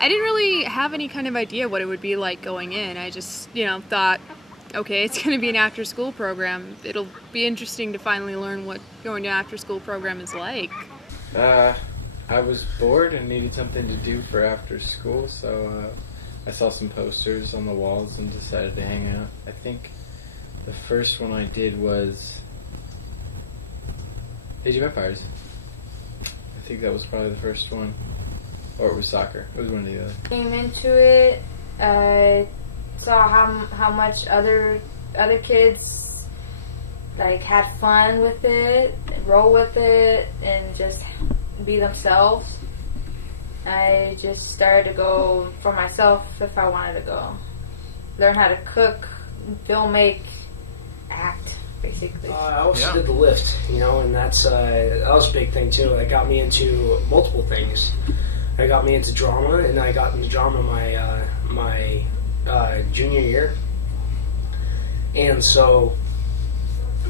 I didn't really have any kind of idea what it would be like going in. I just, thought, okay, it's going to be an after-school program. It'll be interesting to finally learn what going to an after-school program is like. I was bored and needed something to do for after school, so I saw some posters on the walls and decided to hang out. I think the first one I did was Age of Empires. I think that was probably the first one. Or it was soccer. It was one or the other. Came into it, I saw how much other kids had fun with it, roll with it, and just be themselves. I just started to go for myself if I wanted to go. Learn how to cook, film, make, act, basically. I also did the lift, and that was a big thing too. It got me into multiple things. I got me into drama, and I got into drama my junior year, and so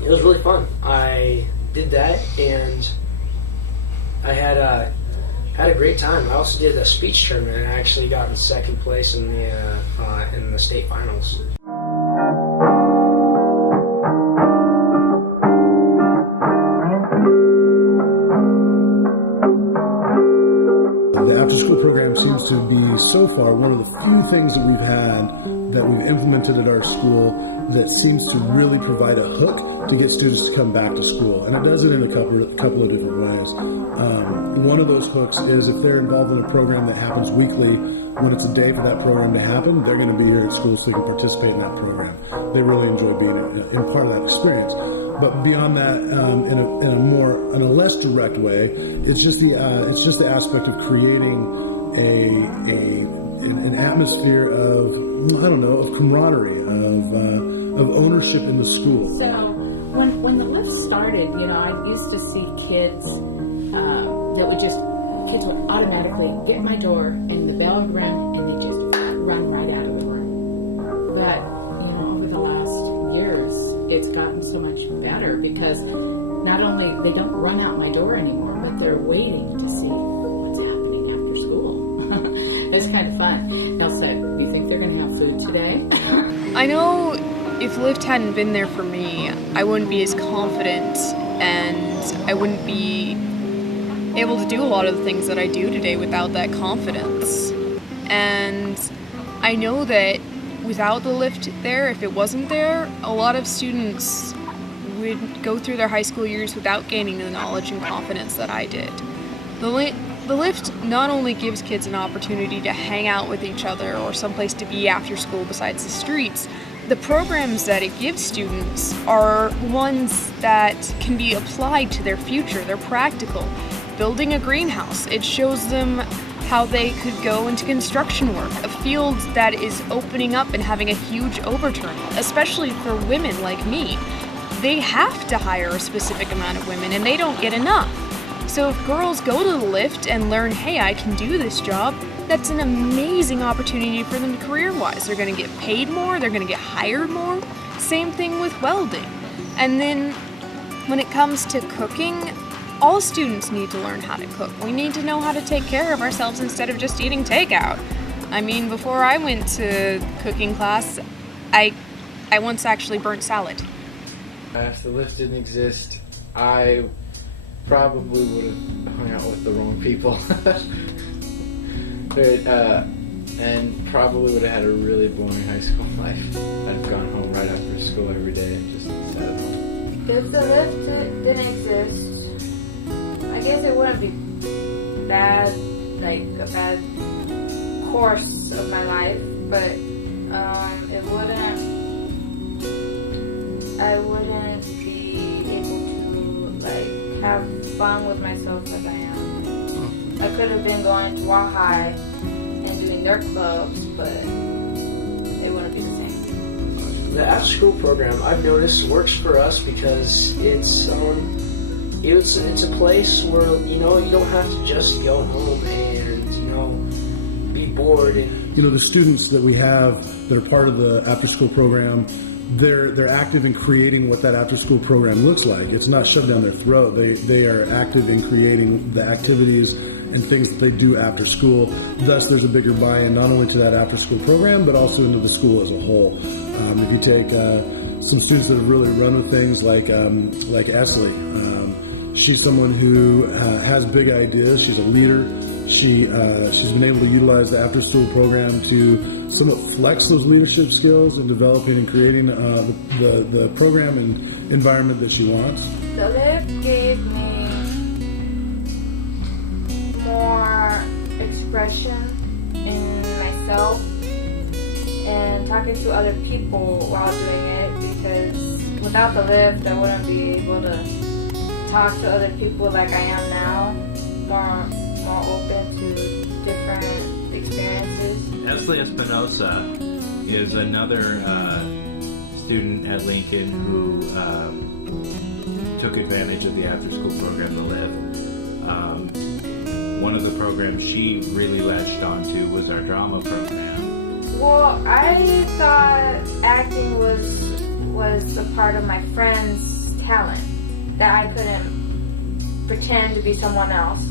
it was really fun. I did that, and I had a great time. I also did a speech tournament, and I actually got in second place in the state finals. The after-school program seems to be, so far, one of the few things that we've had that we've implemented at our school that seems to really provide a hook to get students to come back to school. And it does it in a couple of different ways. One of those hooks is if they're involved in a program that happens weekly, when it's a day for that program to happen, they're going to be here at school so they can participate in that program. They really enjoy being in part of that experience. But beyond that, in a less direct way, it's just the aspect of creating an atmosphere of camaraderie, of ownership in the school. So when the lift started, I used to see kids kids would automatically get in my door and the bell would ring and they just run right out of the room. But over the last years, it's gotten so much better because not only they don't run out my door anymore, but they're waiting to see what's happening after school. It's kind of fun. They'll say, "Do you think they're going to have food today?" I know if Lyft hadn't been there for me, I wouldn't be as confident and I wouldn't be able to do a lot of the things that I do today without that confidence. And I know that without the lift there, if it wasn't there, a lot of students would go through their high school years without gaining the knowledge and confidence that I did. The lift not only gives kids an opportunity to hang out with each other or someplace to be after school besides the streets, the programs that it gives students are ones that can be applied to their future. They're practical. Building a greenhouse, it shows them how they could go into construction work, a field that is opening up and having a huge overturn, especially for women like me. They have to hire a specific amount of women and they don't get enough. So if girls go to the lift and learn, hey, I can do this job, that's an amazing opportunity for them career-wise. They're going to get paid more, they're going to get hired more. Same thing with welding. And then when it comes to cooking, all students need to learn how to cook. We need to know how to take care of ourselves instead of just eating takeout. I mean, before I went to cooking class, I once actually burnt salad. If the lift didn't exist, I probably would have hung out with the wrong people. And probably would have had a really boring high school life. I'd have gone home right after school every day and just sat at home. If the lift didn't exist, I guess it wouldn't be bad, like a bad course of my life, but I wouldn't be able to have fun with myself as I am. I could have been going to Wah High and doing their clubs, but it wouldn't be the same. The after-school program, I've noticed, works for us because it's a place where you don't have to just go home and be bored. And the students that we have that are part of the after-school program, they're active in creating what that after-school program looks like. It's not shoved down their throat. They are active in creating the activities and things that they do after school. Thus, there's a bigger buy-in not only to that after-school program, but also into the school as a whole. If you take some students that have really run with things like Esley, she's someone who has big ideas. She's a leader. She's been able to utilize the after-school program to somewhat flex those leadership skills in developing and creating the program and environment that she wants. The lift gave me more expression in myself and talking to other people while doing it, because without the lift I wouldn't be able to talk to other people like I am now, more open to different experiences. Esley Espinosa is another student at Lincoln who took advantage of the after-school program, the LIV. One of the programs she really latched onto was our drama program. Well, I thought acting was a part of my friend's talent, that I couldn't pretend to be someone else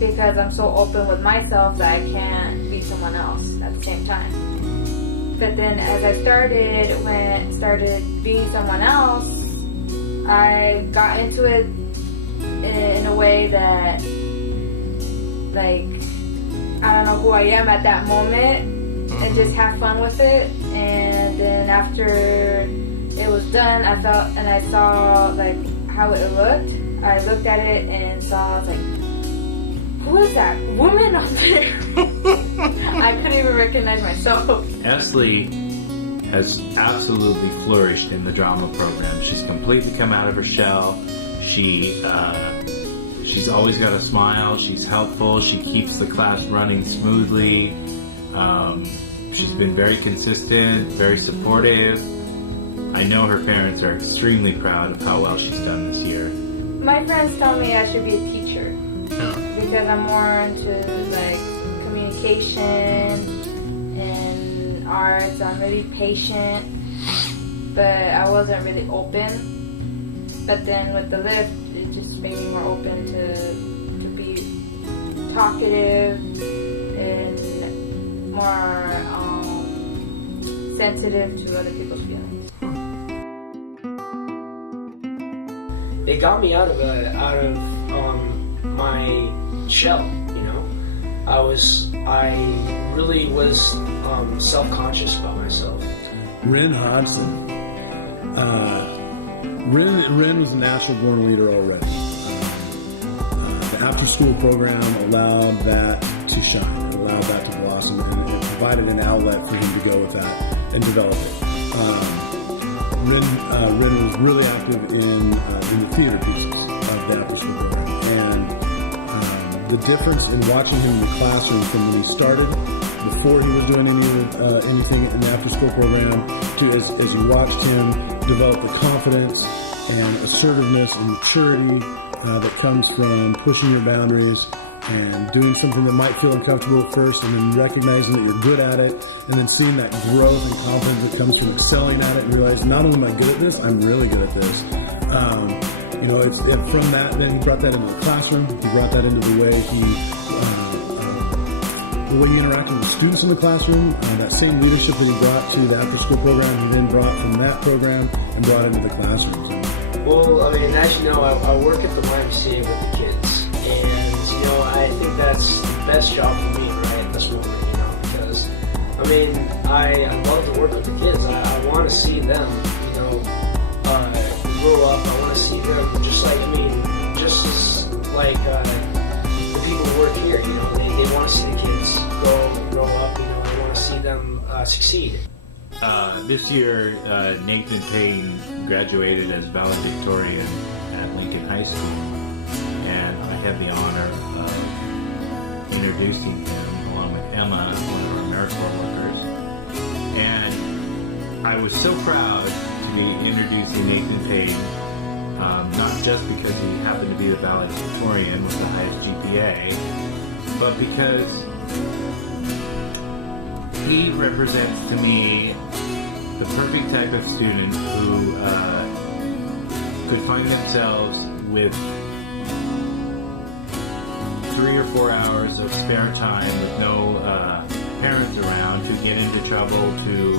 because I'm so open with myself that I can't be someone else at the same time. But then as I started being someone else, I got into it in a way that, like, I don't know who I am at that moment, and just have fun with it. And then after it was done, I saw like how it looked. I looked at it and saw, I was like, who is that woman up there? I couldn't even recognize myself. Esley has absolutely flourished in the drama program. She's completely come out of her shell. She's always got a smile. She's helpful. She keeps the class running smoothly. She's been very consistent, very supportive. I know her parents are extremely proud of how well she's done this year. My friends tell me I should be a teacher because I'm more into like communication and arts. I'm really patient, but I wasn't really open. But then with the lift, it just made me more open to be talkative and more sensitive to other people's feelings. It got me out of my shell. You know, I really was self-conscious about myself. Ren Hodgson. Ren was a national born leader already. The after-school program allowed that to shine, allowed that to blossom, and it provided an outlet for him to go with that and develop it. Ren was really active in the theater pieces of the after-school program, and the difference in watching him in the classroom from when he started, before he was doing anything in the after-school program, to as you watched him develop the confidence and assertiveness and maturity that comes from pushing your boundaries and doing something that might feel uncomfortable at first, and then recognizing that you're good at it, and then seeing that growth and confidence that comes from excelling at it, and realize not only am I good at this, I'm really good at this. From that, then he brought that into the classroom. He brought that into the way he interacted with students in the classroom. That same leadership that he brought to the after-school program, he then brought from that program and brought into the classrooms. Well, I mean, as you know, I work at the YMCA with the kids, and you know, I think that's the best job for me, right, at this moment, you know, because I mean, I love to work with the kids. I want to see them, you know, grow up. I want to see them just as like the people who work here, you know, they want to see the kids grow up, you know, they want to see them succeed. This year, Nathan Payne graduated as valedictorian at Lincoln High School, and I had the honor of introducing him along with Emma, one of our AmeriCorps workers. And I was so proud to be introducing Nathan Payne, not just because he happened to be the valedictorian with the highest GPA, but because he represents to me the perfect type of student who could find themselves with 3 or 4 hours of spare time with no parents around to get into trouble, to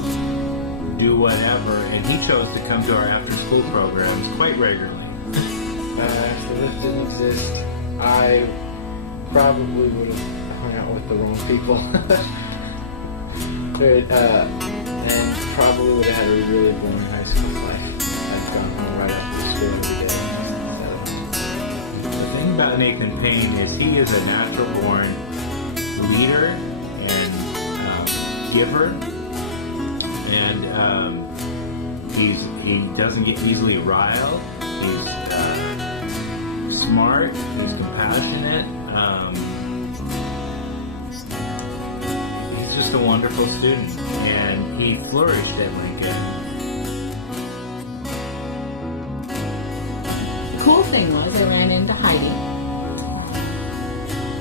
do whatever, and he chose to come to our after-school programs quite regularly. If the lift didn't exist, I probably would have hung out with the wrong people. And probably would have had a really boring high school life. I'd gone home right after school at the beginning. The thing about Nathan Payne is he is a natural-born leader and giver, and he doesn't get easily riled. He's smart. He's compassionate. He's just a wonderful student, and he flourished at Lincoln. Cool thing was I ran into Heidi.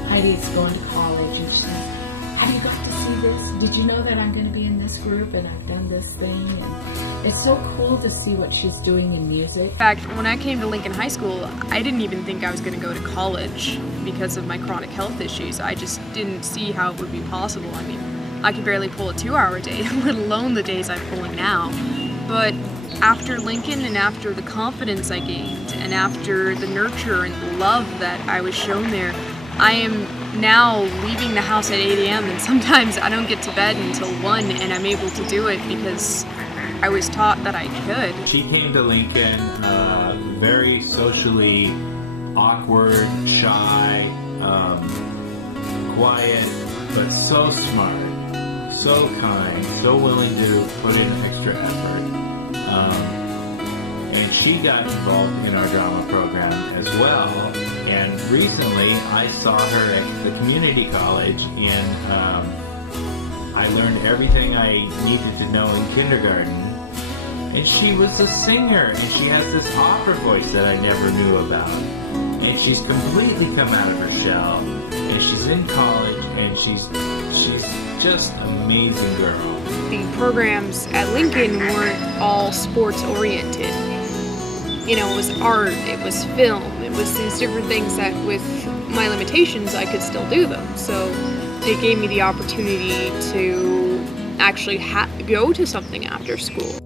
Heidi's going to college, and she says, "Have you got to see this? Did you know that I'm going to be in this group and I've done this thing?" And it's so cool to see what she's doing in music. In fact, when I came to Lincoln High School, I didn't even think I was going to go to college because of my chronic health issues. I just didn't see how it would be possible. I mean, I could barely pull a 2-hour day, let alone the days I'm pulling now. But after Lincoln, and after the confidence I gained, and after the nurture and the love that I was shown there, I am now leaving the house at 8 a.m. and sometimes I don't get to bed until 1, and I'm able to do it because I was taught that I could. She came to Lincoln very socially awkward, shy, quiet, but so smart, so kind, so willing to put in extra effort. And she got involved in our drama program as well. And recently I saw her at the community college, and I learned everything I needed to know in kindergarten. And she was a singer, and she has this opera voice that I never knew about. And she's completely come out of her shell, and she's in college, and she's just an amazing girl. The programs at Lincoln weren't all sports oriented. You know, it was art, it was film, it was these different things that with my limitations I could still do them. So it gave me the opportunity to actually go to something after school.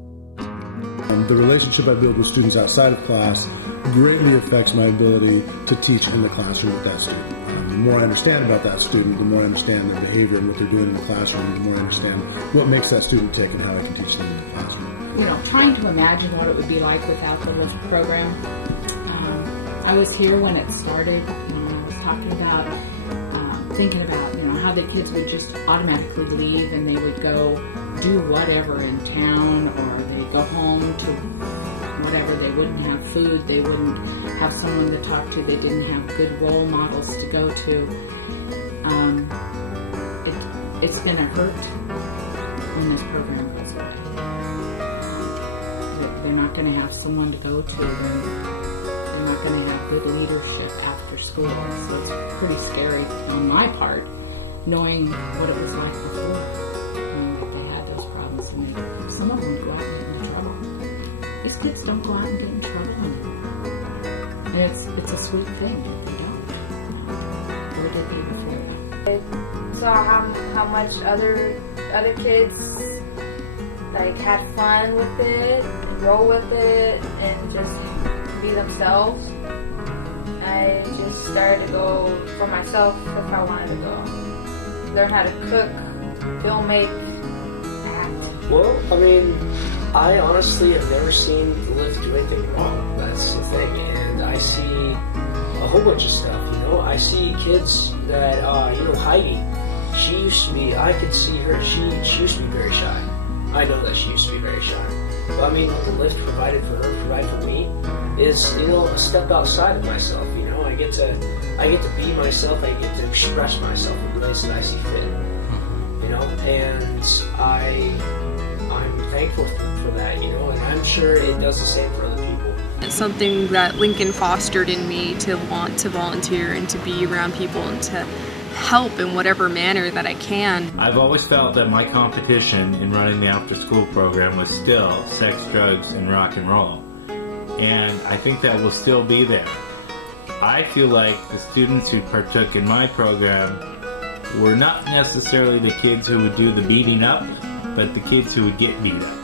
The relationship I build with students outside of class greatly affects my ability to teach in the classroom with that student. The more I understand about that student, the more I understand their behavior and what they're doing in the classroom, the more I understand what makes that student tick and how I can teach them in the classroom. You know, trying to imagine what it would be like without the LIFT program. I was here when it started, and I was talking about, thinking about, you know, how the kids would just automatically leave and they would go do whatever in town, or they'd go home to whatever. They wouldn't have food, they wouldn't have someone to talk to, they didn't have good role models to go to. It's going to hurt when this program goes away. They're not going to have someone to go to, they're not going to have good leadership after school. So it's pretty scary on my part, knowing what it was like before. They had those problems, and some of them go out and get into trouble. These kids don't go out and get in trouble anymore. And it's a sweet thing. They don't. Where did they before that? Saw how much other kids like had fun with it, roll with it, and just be themselves. I just started to go for myself if I wanted to go. Learn how to cook, film, make, act. Well, I mean, I honestly have never seen LIFT do anything wrong. That's the thing. And I see a whole bunch of stuff, you know. I see kids that, you know, Heidi, she used to be, I could see her, she used to be very shy. I know that she used to be very shy. But I mean, what the LIFT provided for her, provided for me, is, you know, a step outside of myself, you know. I get to be myself, I get to express myself in ways that I see fit, you know, and I'm thankful for that, you know, and I'm sure it does the same for other people. It's something that Lincoln fostered in me, to want to volunteer and to be around people and to help in whatever manner that I can. I've always felt that my competition in running the after-school program was still sex, drugs, and rock and roll. And I think that will still be there. I feel like the students who partook in my program were not necessarily the kids who would do the beating up, but the kids who would get beat up.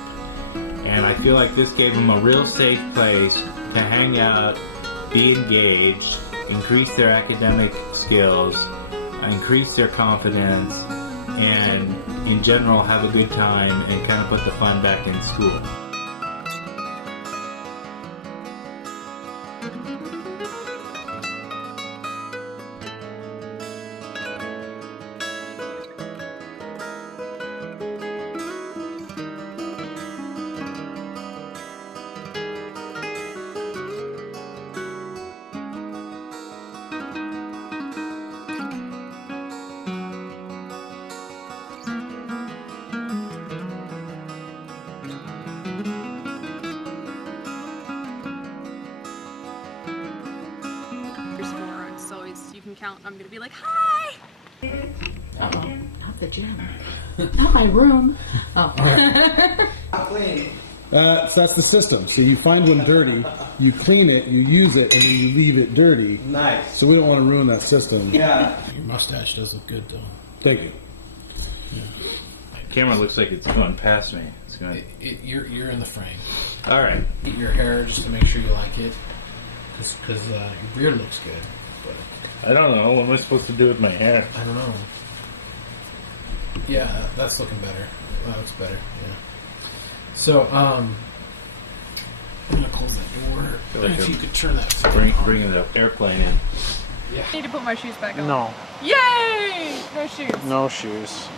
And I feel like this gave them a real safe place to hang out, be engaged, increase their academic skills, increase their confidence, and in general have a good time and kind of put the fun back in school. You can count. I'm gonna be like, hi! Uh-oh, not the gym. Not my room. Oh. So that's the system. So you find one dirty, you clean it, you use it, and then you leave it dirty. Nice. So we don't want to ruin that system. Yeah. Your mustache does look good, though. Thank you. Camera looks like it's going past me. It's going. You're in the frame. All right. Eat your hair just to make sure you like it, because your beard looks good. But I don't know. What am I supposed to do with my hair? I don't know. Yeah, that's looking better. That looks better. Yeah. So, I'm gonna close that door. Like If a- you could turn that. Bringing the airplane in. I need to put my shoes back on. No. Yay! No shoes. No shoes.